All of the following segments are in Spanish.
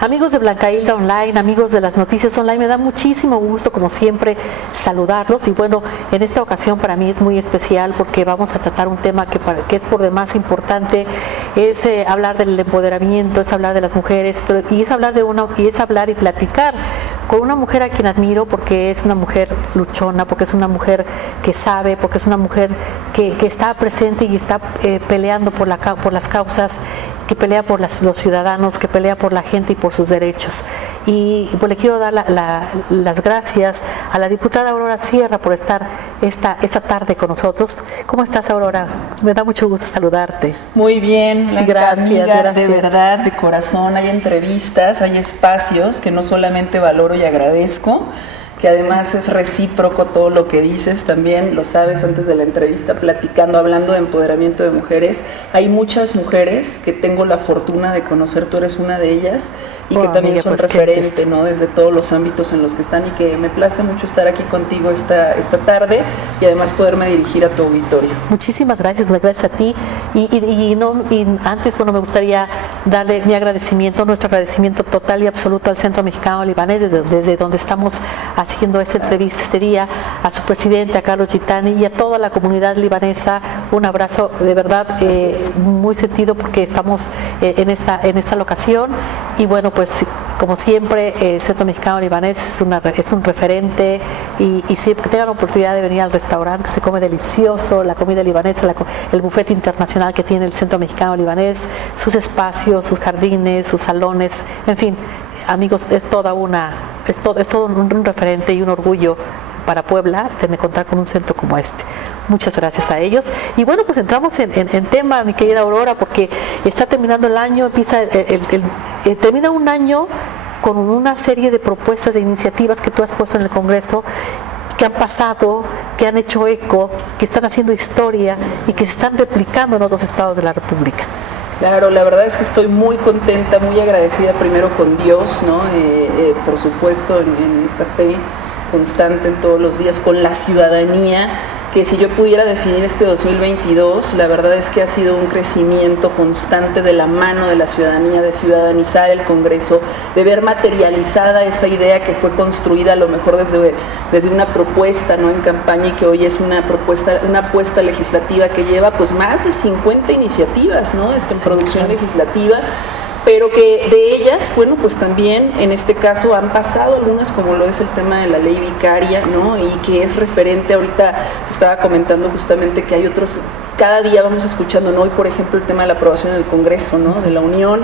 Amigos de Blanca Hilda Online, amigos de las noticias online, me da muchísimo gusto, como siempre, saludarlos. Y bueno, en esta ocasión para mí es muy especial porque vamos a tratar un tema que es por demás importante. Es hablar del empoderamiento, es hablar de las mujeres, y es hablar y platicar con una mujer a quien admiro porque es una mujer luchona, porque es una mujer que sabe, porque es una mujer que está presente y está peleando por las causas, que pelea por los ciudadanos, que pelea por la gente y por sus derechos. Y pues le quiero dar las gracias a la diputada Aurora Sierra por estar esta tarde con nosotros. ¿Cómo estás, Aurora? Me da mucho gusto saludarte. Muy bien, gracias. De verdad, de corazón. Hay entrevistas, hay espacios que no solamente valoro y agradezco, que además es recíproco todo lo que dices, también lo sabes antes de la entrevista, hablando de empoderamiento de mujeres. Hay muchas mujeres que tengo la fortuna de conocer, tú eres una de ellas, y que también amiga, son pues, referente, ¿no? Desde todos los ámbitos en los que están, y que me place mucho estar aquí contigo esta tarde y además poderme dirigir a tu auditorio. Muchísimas gracias a ti, y antes, bueno, me gustaría darle nuestro agradecimiento total y absoluto al Centro Mexicano Libanés, desde donde estamos haciendo esta entrevista este día, a su presidente, a Carlos Gitani, y a toda la comunidad libanesa. Un abrazo de verdad muy sentido, porque estamos en esta locación. Y bueno, pues como siempre, el Centro Mexicano Libanés es un referente, y siempre que tengan la oportunidad de venir al restaurante, se come delicioso, la comida libanesa, el buffet internacional que tiene el Centro Mexicano Libanés, sus espacios, sus jardines, sus salones, en fin, amigos, es todo un referente y un orgullo para Puebla tener contar con un centro como este. Muchas gracias a ellos. Y bueno, pues entramos en tema, mi querida Aurora, porque está terminando el año, termina un año con una serie de propuestas, de iniciativas que tú has puesto en el Congreso, que han pasado, que han hecho eco, que están haciendo historia y que se están replicando en otros estados de la República. Claro, la verdad es que estoy muy contenta, muy agradecida primero con Dios, ¿no? Por supuesto en esta fe constante en todos los días, con la ciudadanía, que si yo pudiera definir este 2022, la verdad es que ha sido un crecimiento constante de la mano de la ciudadanía, de ciudadanizar el Congreso, de ver materializada esa idea que fue construida a lo mejor desde una propuesta, ¿no?, en campaña, y que hoy es una apuesta legislativa que lleva pues más de 50 iniciativas, ¿no?, en producción legislativa, pero que de ellas, bueno, pues también en este caso han pasado algunas, como lo es el tema de la ley vicaria, ¿no?, y que es referente. Ahorita te estaba comentando justamente que hay otros, cada día vamos escuchando, ¿no?, hoy por ejemplo el tema de la aprobación del Congreso, ¿no?, de la Unión,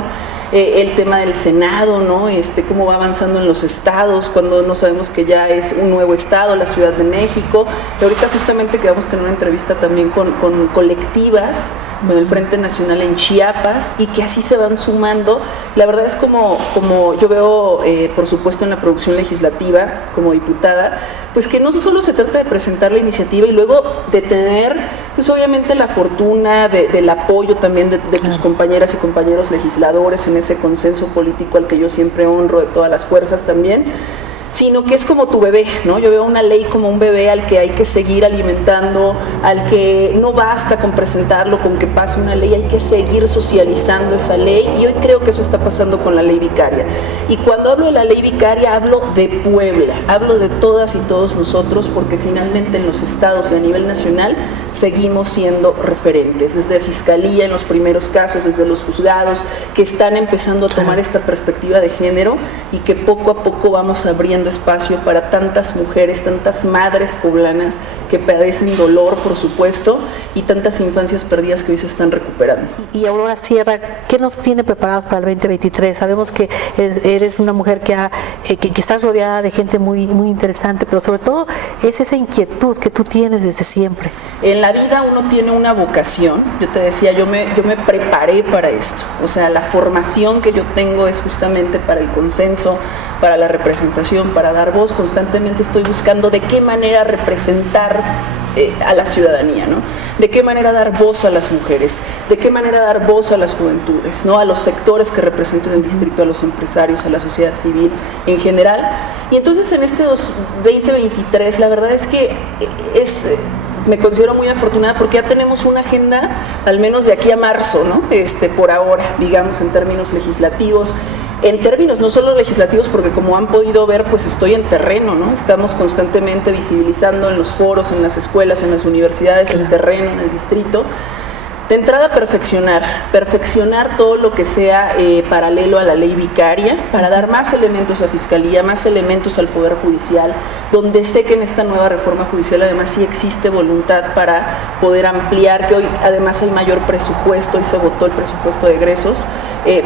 el tema del Senado, ¿no?, cómo va avanzando en los estados, cuando no sabemos que ya es un nuevo estado, la Ciudad de México, y ahorita justamente que vamos a tener una entrevista también con colectivas, con el Frente Nacional en Chiapas, y que así se van sumando. La verdad es como yo veo, por supuesto en la producción legislativa, como diputada, pues que no solo se trata de presentar la iniciativa y luego de tener, pues obviamente la fortuna del apoyo también de tus compañeras y compañeros legisladores en ese consenso político al que yo siempre honro, de todas las fuerzas también, sino que es como tu bebé, ¿no? Yo veo una ley como un bebé al que hay que seguir alimentando, al que no basta con presentarlo, con que pase una ley, hay que seguir socializando esa ley, y hoy creo que eso está pasando con la ley vicaria. Y cuando hablo de la ley vicaria, hablo de Puebla, hablo de todas y todos nosotros, porque finalmente en los estados y a nivel nacional seguimos siendo referentes, desde Fiscalía en los primeros casos, desde los juzgados, que están empezando a tomar esta perspectiva de género, y que poco a poco vamos abriendo espacio para tantas mujeres, tantas madres poblanas que padecen dolor, por supuesto, y tantas infancias perdidas que hoy se están recuperando. Y Aurora Sierra, ¿qué nos tiene preparados para el 2023? Sabemos que eres una mujer que estás rodeada de gente muy, muy interesante, pero sobre todo es esa inquietud que tú tienes desde siempre. En la vida uno tiene una vocación. Yo te decía, yo me preparé para esto. O sea, la formación que yo tengo es justamente para el consenso, para la representación, para dar voz. Constantemente estoy buscando de qué manera representar a la ciudadanía, ¿no? De qué manera dar voz a las mujeres, de qué manera dar voz a las juventudes, ¿no?, a los sectores que represento en el distrito, a los empresarios, a la sociedad civil en general. Y entonces en este 2023 la verdad es que me considero muy afortunada porque ya tenemos una agenda, al menos de aquí a marzo, ¿no? Por ahora, digamos, en términos legislativos, en términos no solo legislativos, porque como han podido ver, pues estoy en terreno, ¿no? Estamos constantemente visibilizando en los foros, en las escuelas, en las universidades, el terreno, en el distrito. De entrada, perfeccionar todo lo que sea paralelo a la ley vicaria, para dar más elementos a Fiscalía, más elementos al Poder Judicial, donde sé que en esta nueva reforma judicial además sí existe voluntad para poder ampliar, que hoy además hay mayor presupuesto, y se votó el presupuesto de egresos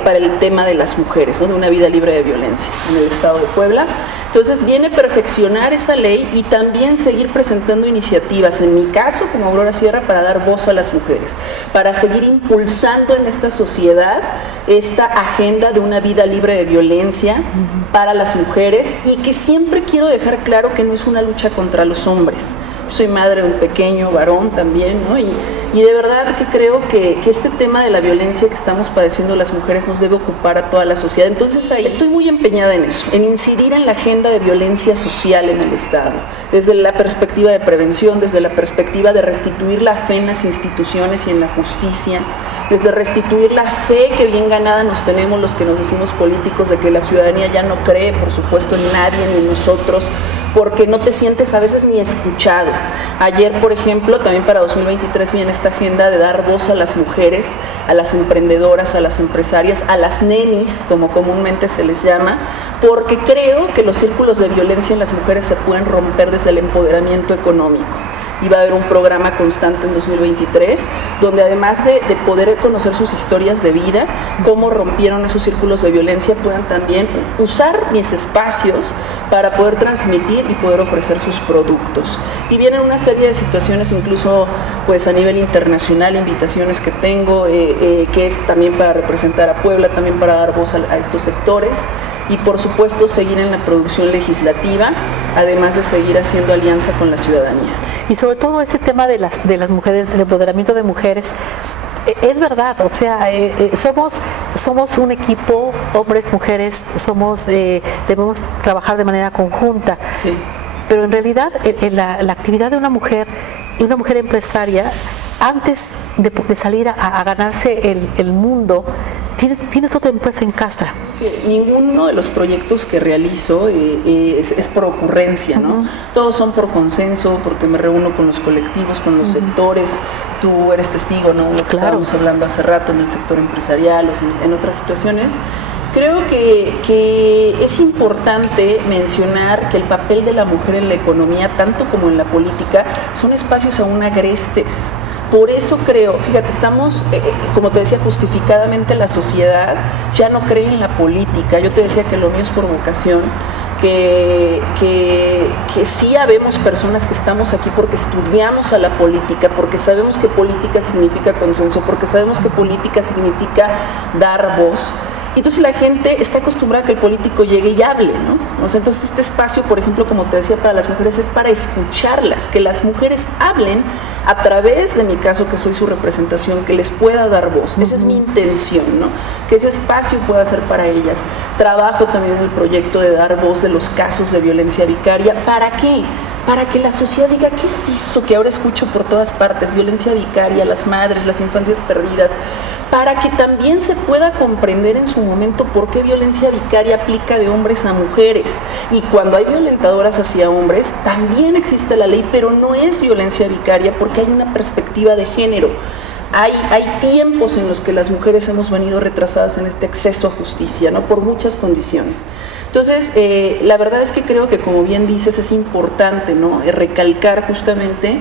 para el tema de las mujeres, ¿no? De una vida libre de violencia en el estado de Puebla. Entonces viene perfeccionar esa ley y también seguir presentando iniciativas, en mi caso como Aurora Sierra, para dar voz a las mujeres, para seguir impulsando en esta sociedad esta agenda de una vida libre de violencia para las mujeres, y que siempre quiero dejar claro que no es una lucha contra los hombres. Soy madre de un pequeño varón también, ¿no? Y de verdad que creo que este tema de la violencia que estamos padeciendo las mujeres nos debe ocupar a toda la sociedad. Entonces ahí estoy muy empeñada en eso, en incidir en la agenda de violencia social en el Estado, desde la perspectiva de prevención, desde la perspectiva de restituir la fe en las instituciones y en la justicia, desde restituir la fe que bien ganada nos tenemos los que nos decimos políticos, de que la ciudadanía ya no cree, por supuesto, en nadie ni en nosotros, porque no te sientes a veces ni escuchado. Ayer, por ejemplo, también para 2023 viene esta agenda de dar voz a las mujeres, a las emprendedoras, a las empresarias, a las nenis, como comúnmente se les llama, porque creo que los círculos de violencia en las mujeres se pueden romper desde el empoderamiento económico. Y va a haber un programa constante en 2023, donde además de poder conocer sus historias de vida, cómo rompieron esos círculos de violencia, puedan también usar mis espacios para poder transmitir y poder ofrecer sus productos. Y vienen una serie de situaciones, incluso pues a nivel internacional, invitaciones que tengo, que es también para representar a Puebla, también para dar voz a estos sectores. Y por supuesto seguir en la producción legislativa, además de seguir haciendo alianza con la ciudadanía. Y sobre todo ese tema de las mujeres, del empoderamiento de mujeres, es verdad, o sea, somos un equipo, hombres, mujeres, debemos trabajar de manera conjunta. Sí. Pero en realidad la actividad de una mujer empresaria, antes de salir a ganarse el mundo, tienes otra empresa en casa. Ninguno de los proyectos que realizo es por ocurrencia, ¿no? Todos son por consenso, porque me reúno con los colectivos, con los sectores. Tú eres testigo, ¿no? Lo que estábamos hablando hace rato en el sector empresarial o en otras situaciones. Creo que es importante mencionar que el papel de la mujer en la economía, tanto como en la política, son espacios aún agrestes. Por eso creo, fíjate, estamos, como te decía, justificadamente la sociedad ya no cree en la política. Yo te decía que lo mío es por vocación, que sí habemos personas que estamos aquí porque estudiamos a la política, porque sabemos que política significa consenso, porque sabemos que política significa dar voz. Y entonces la gente está acostumbrada a que el político llegue y hable, ¿no? O sea, entonces este espacio, por ejemplo, como te decía, para las mujeres es para escucharlas, que las mujeres hablen a través de mi caso, que soy su representación, que les pueda dar voz. Esa es mi intención, ¿no? Que ese espacio pueda ser para ellas. Trabajo también en el proyecto de dar voz de los casos de violencia vicaria. ¿Para qué? Para que la sociedad diga, ¿qué es eso que ahora escucho por todas partes? Violencia vicaria, las madres, las infancias perdidas, para que también se pueda comprender en su momento por qué violencia vicaria aplica de hombres a mujeres. Y cuando hay violentadoras hacia hombres, también existe la ley, pero no es violencia vicaria porque hay una perspectiva de género. Hay tiempos en los que las mujeres hemos venido retrasadas en este acceso a justicia, ¿no? Por muchas condiciones. Entonces, la verdad es que creo que, como bien dices, es importante, ¿no? Recalcar justamente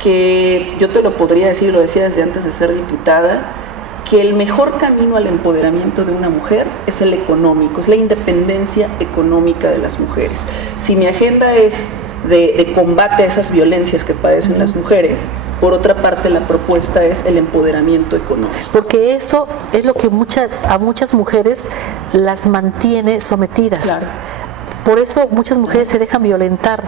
que yo te lo podría decir, lo decía desde antes de ser diputada, que el mejor camino al empoderamiento de una mujer es el económico, es la independencia económica de las mujeres. Si mi agenda es de combate a esas violencias que padecen las mujeres, por otra parte la propuesta es el empoderamiento económico. Porque eso es lo que a muchas mujeres las mantiene sometidas. Claro. Por eso muchas mujeres se dejan violentar,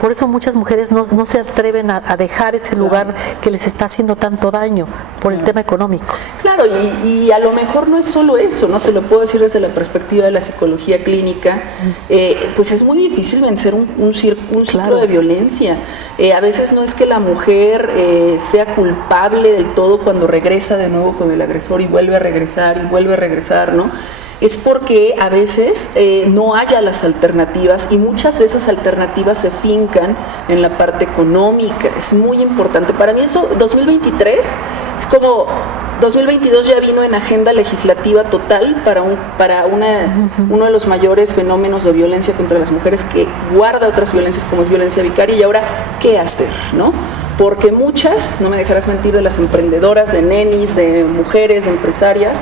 por eso muchas mujeres no se atreven a dejar ese lugar que les está haciendo tanto daño por el tema económico. Claro, y a lo mejor no es solo eso, ¿no? Te lo puedo decir desde la perspectiva de la psicología clínica, pues es muy difícil vencer un ciclo de violencia. A veces no es que la mujer sea culpable del todo cuando regresa de nuevo con el agresor y vuelve a regresar, ¿no? es porque a veces no haya las alternativas y muchas de esas alternativas se fincan en la parte económica. Es muy importante. Para mí eso, 2023, es como 2022 ya vino en agenda legislativa total para uno de los mayores fenómenos de violencia contra las mujeres que guarda otras violencias como es violencia vicaria. Y ahora, ¿qué hacer? ¿No? Porque muchas, no me dejarás mentir, de las emprendedoras, de nenis, de mujeres, de empresarias,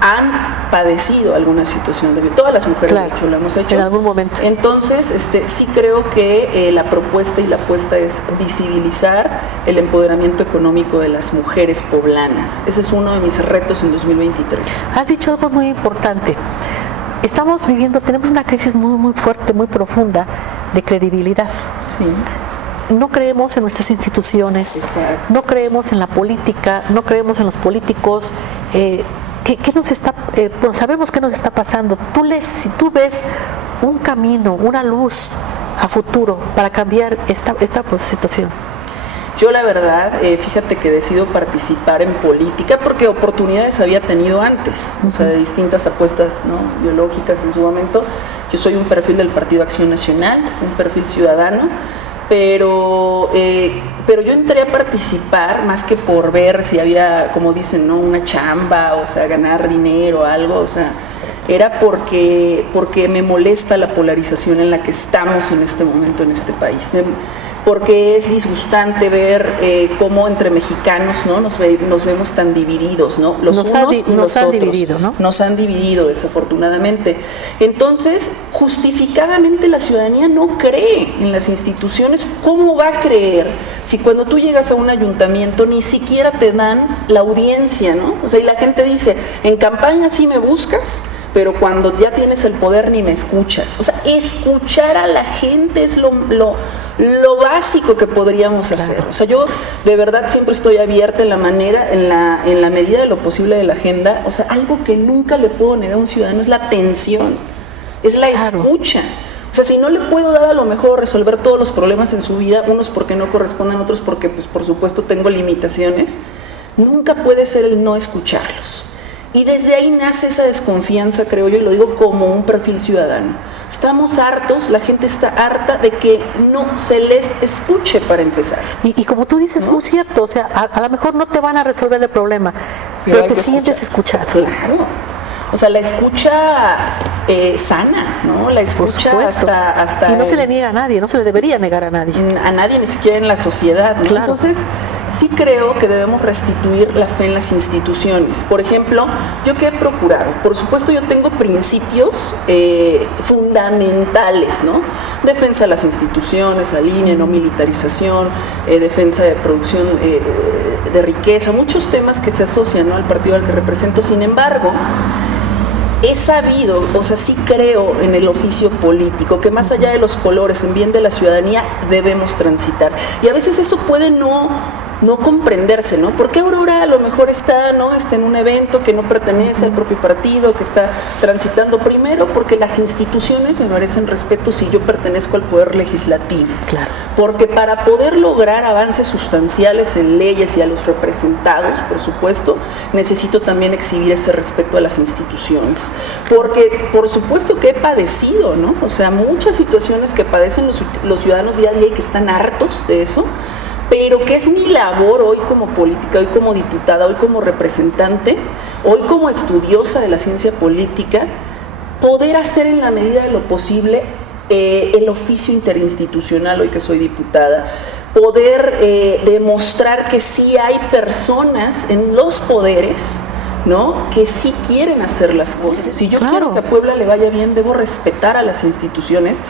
han padecido alguna situación de violencia. Todas las mujeres, claro, de hecho, lo hemos hecho. en algún momento. Entonces, sí creo que la propuesta y la apuesta es visibilizar el empoderamiento económico de las mujeres poblanas. Ese es uno de mis retos en 2023. Has dicho algo muy importante. Tenemos una crisis muy, muy fuerte, muy profunda de credibilidad. Sí. No creemos en nuestras instituciones, Exacto. no creemos en la política, no creemos en los políticos. ¿Qué nos está? Bueno, sabemos qué nos está pasando. Si tú ves un camino, una luz a futuro para cambiar esta situación. Yo la verdad, fíjate que decido participar en política porque oportunidades había tenido antes, o sea, de distintas apuestas, ¿no?, ideológicas en su momento. Yo soy un perfil del Partido Acción Nacional, un perfil ciudadano, pero yo entré a participar más que por ver si había, como dicen, ¿no?, una chamba, o sea, ganar dinero o algo, o sea, era porque me molesta la polarización en la que estamos en este momento en este país. Porque es disgustante ver cómo entre mexicanos, ¿no?, nos vemos tan divididos, ¿no? Los unos y los otros. Dividido, ¿no? Nos han dividido, desafortunadamente. Entonces, justificadamente la ciudadanía no cree en las instituciones. ¿Cómo va a creer si cuando tú llegas a un ayuntamiento ni siquiera te dan la audiencia, ¿no? O sea, y la gente dice, en campaña sí me buscas, pero cuando ya tienes el poder ni me escuchas. O sea, escuchar a la gente es lo básico que podríamos hacer. O sea, yo de verdad siempre estoy abierta en la medida de lo posible de la agenda. O sea, algo que nunca le puedo negar a un ciudadano es la atención, es la escucha. O sea, si no le puedo dar a lo mejor resolver todos los problemas en su vida, unos porque no corresponden, otros porque, pues, por supuesto, tengo limitaciones, nunca puede ser el no escucharlos. Y desde ahí nace esa desconfianza, creo yo, y lo digo como un perfil ciudadano. Estamos hartos, la gente está harta de que no se les escuche para empezar. Y como tú dices, ¿no?, muy cierto, o sea, a lo mejor no te van a resolver el problema, pero te sientes escuchado. Claro. O sea, la escucha sana, ¿no? La escucha hasta y no se le niega a nadie, no se le debería negar a nadie. A nadie, ni siquiera en la sociedad, ¿no? Claro. Entonces, sí creo que debemos restituir la fe en las instituciones. Por ejemplo, ¿yo qué he procurado? Por supuesto, yo tengo principios fundamentales, ¿no? Defensa de las instituciones, la línea, no militarización, defensa de producción de riqueza, muchos temas que se asocian, ¿no?, al partido al que represento. Sin embargo, he sabido, o sea, sí creo en el oficio político, que más allá de los colores, en bien de la ciudadanía, debemos transitar. Y a veces eso puede no comprenderse, ¿no? Porque Aurora a lo mejor está en un evento que no pertenece al propio partido, que está transitando primero, porque las instituciones me merecen respeto si yo pertenezco al poder legislativo. Claro. Porque para poder lograr avances sustanciales en leyes y a los representados, por supuesto, necesito también exhibir ese respeto a las instituciones. Porque, por supuesto que he padecido, ¿no? O sea, muchas situaciones que padecen los ciudadanos día a día y que están hartos de eso, pero que es mi labor hoy como política, hoy como diputada, hoy como representante, hoy como estudiosa de la ciencia política, poder hacer en la medida de lo posible el oficio interinstitucional, hoy que soy diputada, poder demostrar que sí hay personas en los poderes, ¿no?, que sí quieren hacer las cosas. Si yo quiero que a Puebla le vaya bien, debo respetar a las instituciones.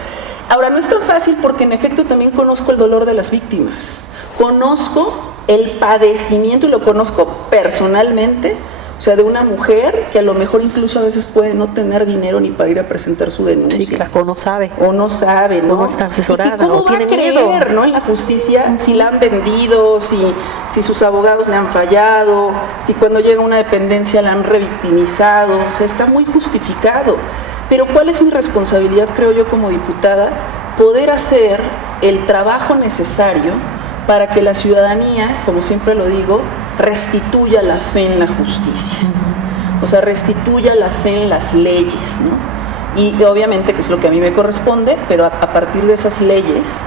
Ahora, no es tan fácil porque en efecto también conozco el dolor de las víctimas, conozco el padecimiento y lo conozco personalmente, o sea, de una mujer que a lo mejor incluso a veces puede no tener dinero ni para ir a presentar su denuncia. Sí, claro, o no sabe, ¿no? O no está asesorada, o tiene miedo, ¿no?, en la justicia, si la han vendido, si sus abogados le han fallado, si cuando llega una dependencia la han revictimizado, o sea, está muy justificado. Pero ¿cuál es mi responsabilidad, creo yo, como diputada? Poder hacer el trabajo necesario para que la ciudadanía, como siempre lo digo, restituya la fe en la justicia. O sea, restituya la fe en las leyes, ¿no? Y obviamente, que es lo que a mí me corresponde, pero a partir de esas leyes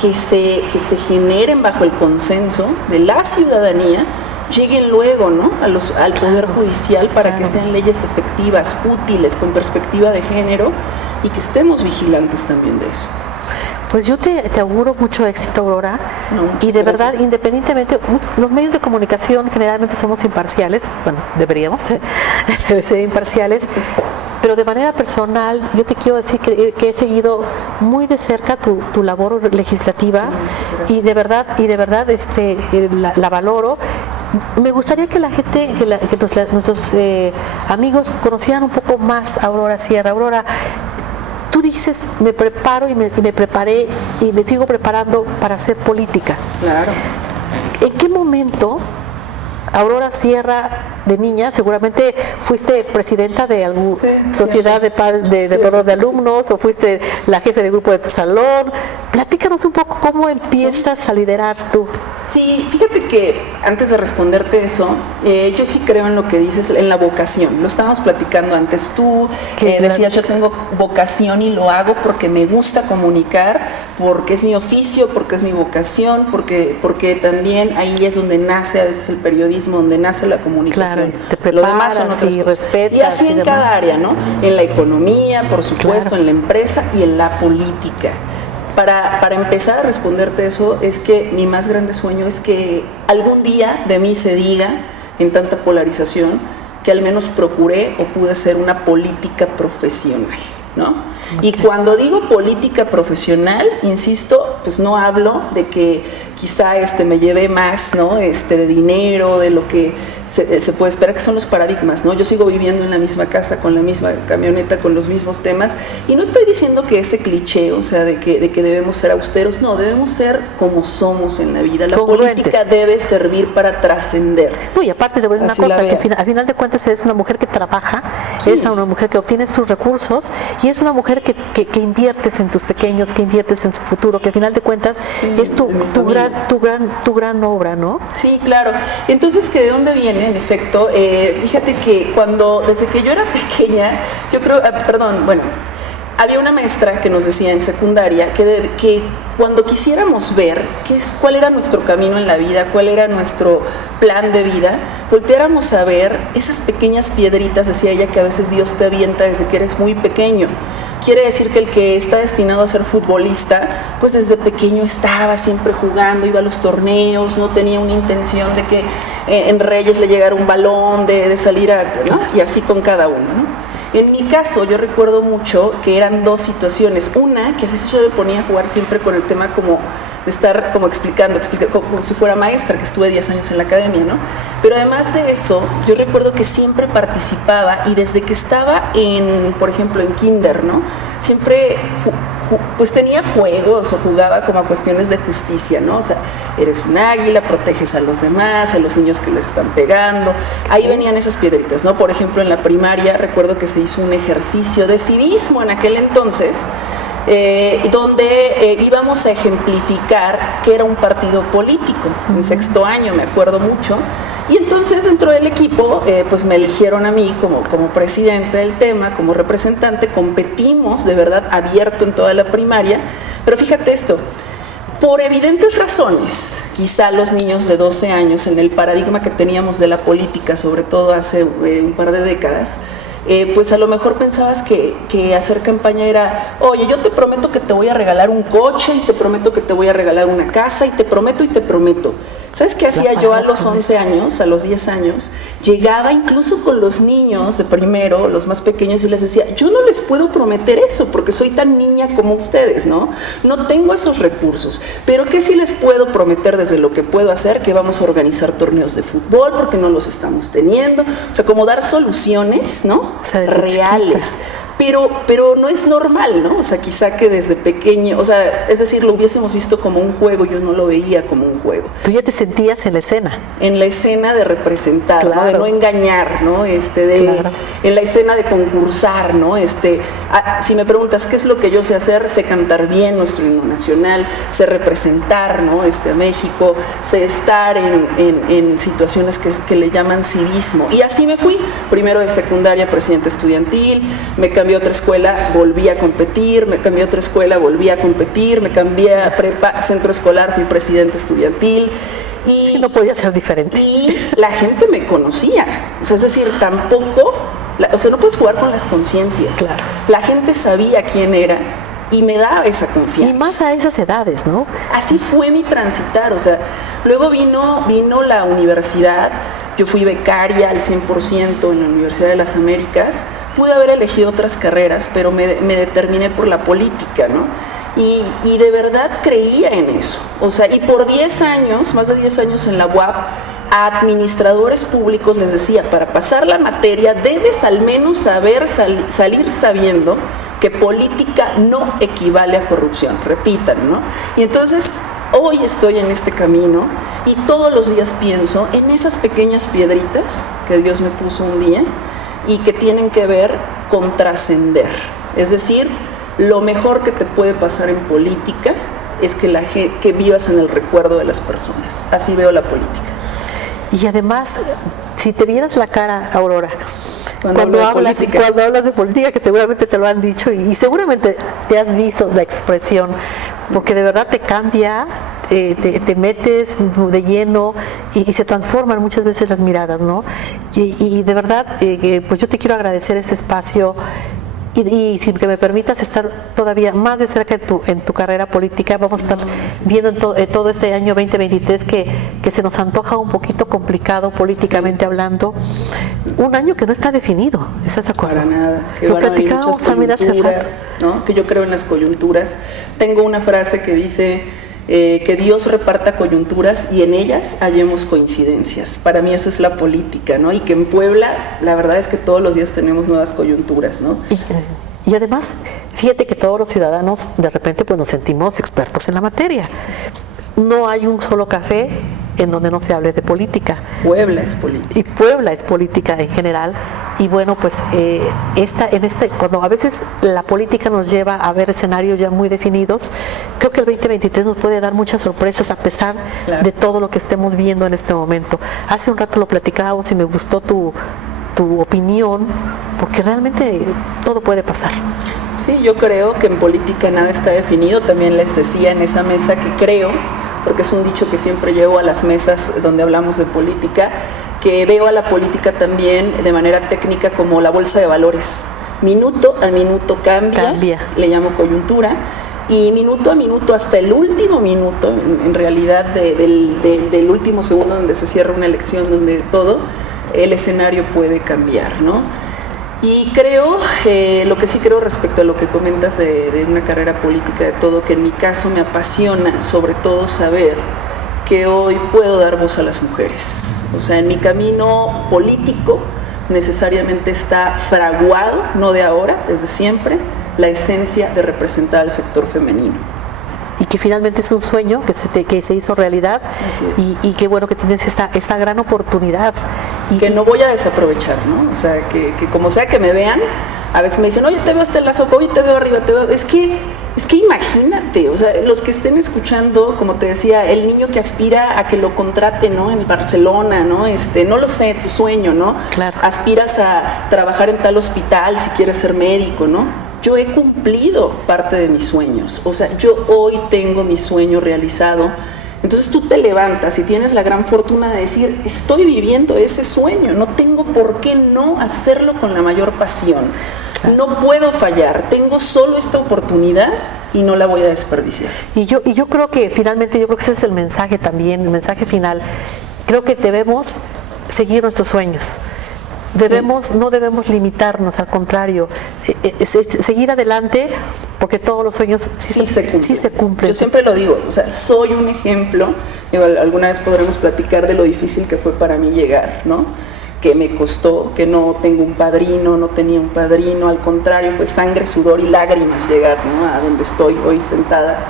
que se generen bajo el consenso de la ciudadanía, lleguen luego, ¿no?, al Poder Judicial para que sean leyes efectivas, útiles, con perspectiva de género, y que estemos vigilantes también de eso. Pues yo te auguro mucho éxito, Aurora, y de verdad, independientemente, los medios de comunicación generalmente somos imparciales, bueno, deberíamos ser imparciales, pero de manera personal yo te quiero decir que he seguido muy de cerca tu labor legislativa, y de verdad la valoro. Me gustaría que la gente, nuestros amigos conocieran un poco más a Aurora Sierra. Aurora, tú dices, me preparo y me preparé y me sigo preparando para hacer política. Claro. ¿En qué momento, Aurora Sierra, de niña, seguramente fuiste presidenta de alguna sociedad de padres de alumnos, o fuiste la jefe de grupo de tu salón? Platícanos un poco cómo empiezas a liderar tú. Sí, fíjate que antes de responderte eso, yo sí creo en lo que dices, en la vocación. Lo estábamos platicando antes. Tú decías, yo tengo vocación y lo hago porque me gusta comunicar, porque es mi oficio, porque es mi vocación, porque también ahí es donde nace a veces el periodismo, donde nace la comunicación. Claro, te preparas, lo demás son otras cosas. Respetas. Y así en cada área, ¿no? En la economía, por supuesto, en la empresa y en la política. Para empezar a responderte eso, es que mi más grande sueño es que algún día de mí se diga, en tanta polarización, que al menos procuré o pude ser una política profesional, ¿no? Okay. Y cuando digo política profesional, insisto, pues no hablo de que quizá me lleve más, ¿no?, de dinero, de lo que se puede esperar, que son los paradigmas, ¿no? Yo sigo viviendo en la misma casa, con la misma camioneta, con los mismos temas, y no estoy diciendo que ese cliché, o sea, de que debemos ser austeros, no, debemos ser como somos en la vida. La política debe servir para trascender. No, y aparte de una cosa, que al final de cuentas eres una mujer que trabaja, eres una mujer que obtiene sus recursos, y es una mujer que inviertes en tus pequeños, que inviertes en su futuro, que al final de cuentas es tu gran obra, ¿no? Sí, claro. Entonces, ¿que de dónde viene? En efecto, fíjate que desde que yo era pequeña, yo creo, había una maestra que nos decía en secundaria que cuando quisiéramos ver cuál era nuestro camino en la vida, cuál era nuestro plan de vida, volteáramos a ver esas pequeñas piedritas, decía ella, que a veces Dios te avienta desde que eres muy pequeño. Quiere decir que el que está destinado a ser futbolista, pues desde pequeño estaba siempre jugando, iba a los torneos, no tenía una intención de que en Reyes le llegara un balón, de salir ¿no? Y así con cada uno, ¿no? En mi caso, yo recuerdo mucho que eran dos situaciones. Una, que a veces yo me ponía a jugar siempre con el tema como de estar como explicando como si fuera maestra, que estuve 10 años en la academia, ¿no? Pero además de eso, yo recuerdo que siempre participaba, y desde que estaba por ejemplo, en kinder, ¿no? Siempre pues tenía juegos o jugaba como a cuestiones de justicia, ¿no? O sea, eres un águila, proteges a los demás, a los niños que les están pegando. Ahí venían esas piedritas, ¿no? Por ejemplo, en la primaria recuerdo que se hizo un ejercicio de civismo en aquel entonces, donde íbamos a ejemplificar qué era un partido político. En sexto año, me acuerdo mucho. Y entonces, dentro del equipo, pues me eligieron a mí como presidente del tema, como representante. Competimos de verdad abierto en toda la primaria. Pero fíjate esto, por evidentes razones, quizá los niños de 12 años, en el paradigma que teníamos de la política, sobre todo hace un par de décadas, pues a lo mejor pensabas que hacer campaña era, oye, yo te prometo que te voy a regalar un coche, y te prometo que te voy a regalar una casa, y te prometo. ¿Sabes qué hacía yo a los 11 años, a los 10 años? Llegaba incluso con los niños de primero, los más pequeños, y les decía, yo no les puedo prometer eso porque soy tan niña como ustedes, ¿no? No tengo esos recursos, pero que sí les puedo prometer desde lo que puedo hacer, que vamos a organizar torneos de fútbol porque no los estamos teniendo. O sea, como dar soluciones, ¿no? O sea, reales. pero no es normal, ¿no? O sea, quizá que desde pequeño, o sea, es decir, lo hubiésemos visto como un juego, yo no lo veía como un juego. Tú ya te sentías en la escena. En la escena de representar, claro. ¿no? De no engañar, ¿no? Claro. En la escena de concursar, ¿no? Si me preguntas qué es lo que yo sé hacer, sé cantar bien nuestro himno nacional, sé representar, ¿no? A México, sé estar en situaciones que le llaman civismo. Y así me fui, primero de secundaria presidente estudiantil, me cambié a otra escuela, volví a competir, me cambié a otra escuela, volví a competir, me cambié a prepa, centro escolar, fui presidente estudiantil. Y sí, no podía ser diferente. Y la gente me conocía, o sea, es decir, tampoco, o sea, no puedes jugar con las conciencias. Claro. La gente sabía quién era y me daba esa confianza. Y más a esas edades, ¿no? Así fue mi transitar, o sea, luego vino la universidad. Yo fui becaria al 100% en la Universidad de las Américas. Pude haber elegido otras carreras, pero me determiné por la política, ¿no? Y de verdad creía en eso. O sea, y por 10 años, más de 10 años en la UAP, a administradores públicos les decía, para pasar la materia debes al menos salir sabiendo que política no equivale a corrupción, repitan, ¿no? Y entonces hoy estoy en este camino y todos los días pienso en esas pequeñas piedritas que Dios me puso un día y que tienen que ver con trascender. Es decir, lo mejor que te puede pasar en política es que vivas en el recuerdo de las personas. Así veo la política. Y además, si te vieras la cara, Aurora, cuando hablas de política, que seguramente te lo han dicho y seguramente te has visto la expresión, porque de verdad te cambia, te metes de lleno y se transforman muchas veces las miradas, ¿no? Y de verdad, pues yo te quiero agradecer este espacio. Y si me permitas estar todavía más de cerca en tu carrera política, vamos a estar viendo todo este año 2023 que se nos antoja un poquito complicado políticamente hablando. Un año que no está definido, ¿estás de acuerdo? Para nada. Lo platicábamos también hace rato, ¿no? Que yo creo en las coyunturas. Tengo una frase que dice que Dios reparta coyunturas y en ellas hallemos coincidencias. Para mí eso es la política, ¿no? Y que en Puebla, la verdad es que todos los días tenemos nuevas coyunturas, ¿no? Y además, fíjate que todos los ciudadanos de repente pues nos sentimos expertos en la materia. No hay un solo café en donde no se hable de política. Puebla es política. Y Puebla es política en general. Y bueno, pues cuando a veces la política nos lleva a ver escenarios ya muy definidos, creo que el 2023 nos puede dar muchas sorpresas a pesar de todo lo que estemos viendo en este momento. Hace un rato lo platicábamos y me gustó tu opinión, porque realmente todo puede pasar. Sí, yo creo que en política nada está definido. También les decía en esa mesa que creo, porque es un dicho que siempre llevo a las mesas donde hablamos de política, que veo a la política también de manera técnica como la bolsa de valores. Minuto a minuto cambia. Le llamo coyuntura, y minuto a minuto, hasta el último minuto, en realidad del último segundo donde se cierra una elección, donde todo, el escenario puede cambiar, ¿no? Y creo, lo que sí creo respecto a lo que comentas de una carrera política, de todo, que en mi caso me apasiona sobre todo saber que hoy puedo dar voz a las mujeres. O sea, en mi camino político necesariamente está fraguado, no de ahora, desde siempre, la esencia de representar al sector femenino. Y que finalmente es un sueño que se hizo realidad. Y qué bueno que tienes esta gran oportunidad. Que no voy a desaprovechar, ¿no? O sea, que como sea que me vean, a veces me dicen, oye, te veo hasta en la sopa, oye, te veo arriba, te veo... Es que imagínate, o sea, los que estén escuchando, como te decía, el niño que aspira a que lo contrate, ¿no? En Barcelona, ¿no? No lo sé, tu sueño, ¿no? Claro. Aspiras a trabajar en tal hospital si quieres ser médico, ¿no? Yo he cumplido parte de mis sueños, o sea, yo hoy tengo mi sueño realizado. Entonces tú te levantas y tienes la gran fortuna de decir, estoy viviendo ese sueño, no tengo por qué no hacerlo con la mayor pasión. No puedo fallar, tengo solo esta oportunidad y no la voy a desperdiciar. Y yo creo que finalmente, yo creo que ese es el mensaje también, el mensaje final. Creo que debemos seguir nuestros sueños. No debemos limitarnos, al contrario, seguir adelante, porque todos los sueños sí se cumplen. Yo siempre lo digo, o sea, soy un ejemplo. Alguna vez podremos platicar de lo difícil que fue para mí llegar, ¿no? que me costó, que no tengo un padrino, no tenía un padrino, al contrario, fue sangre, sudor y lágrimas llegar, ¿no?, a donde estoy hoy sentada.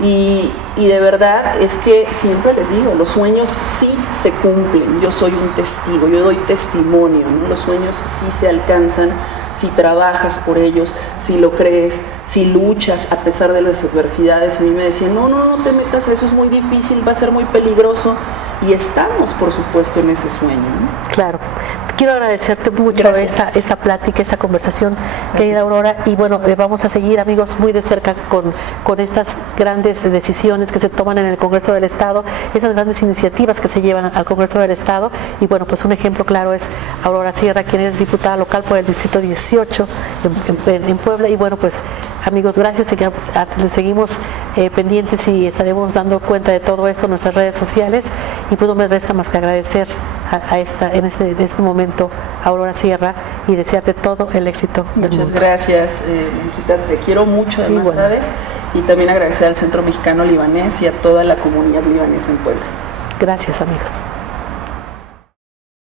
Y de verdad es que siempre les digo, los sueños sí se cumplen, yo soy un testigo, yo doy testimonio, ¿no? Los sueños sí se alcanzan si trabajas por ellos, si lo crees, si luchas a pesar de las adversidades. A mí me decían, no te metas, eso es muy difícil, va a ser muy peligroso, y estamos, por supuesto, en ese sueño, ¿no? Claro. Quiero agradecerte mucho esta plática, esta conversación, querida Aurora, y bueno, vamos a seguir, amigos, muy de cerca con estas grandes decisiones que se toman en el Congreso del Estado, esas grandes iniciativas que se llevan al Congreso del Estado, y bueno, pues un ejemplo claro es Aurora Sierra, quien es diputada local por el Distrito 18 en Puebla, y bueno, pues amigos, gracias, les seguimos pendientes y estaremos dando cuenta de todo esto en nuestras redes sociales, y pues no me resta más que agradecer en este momento a Aurora Sierra y desearte todo el éxito del mundo. Muchas gracias, Blanquita, te quiero mucho, además, bueno, ¿sabes? Y también agradecer al Centro Mexicano Libanés y a toda la comunidad libanesa en Puebla. Gracias, amigos.